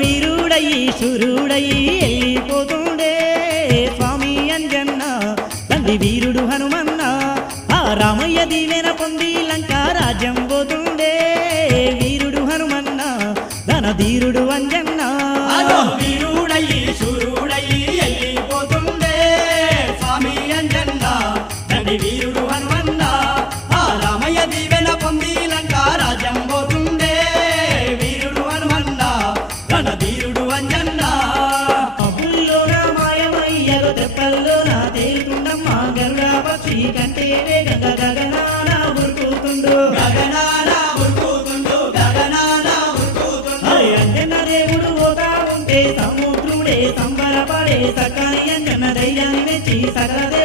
వీరుడయి సురుడయి వెళ్ళిపోతుండే. స్వామి అంజన్న తండ్రి వీరుడు హనుమన్న ఆ రామయ్య దీవెన పొంది లంక రాజ్యం పోతుండే. వీరుడు హనుమన్న ధన ధీరుడు అంజన్న వీరుడయి సురుడయి వెళ్ళిపోతుండే. స్వామి అంజన్న తండ్రి వీరుడు హనుమన్న. మాయమయ్యలు తెప్పల్లోన తేలుతుండమ్మా. గరుడ పక్షి కంటే వేగంగా గగనాన ఉరుకుతుండు గగనాన ఉరుకుతుండు గగనాన ఉరుకుతుండు అంజన దేవుడు పోతా ఉంటే సముద్రుడే సంబరపడే సకాని అంజన ధైర్యాన్ని మెచ్చి సకల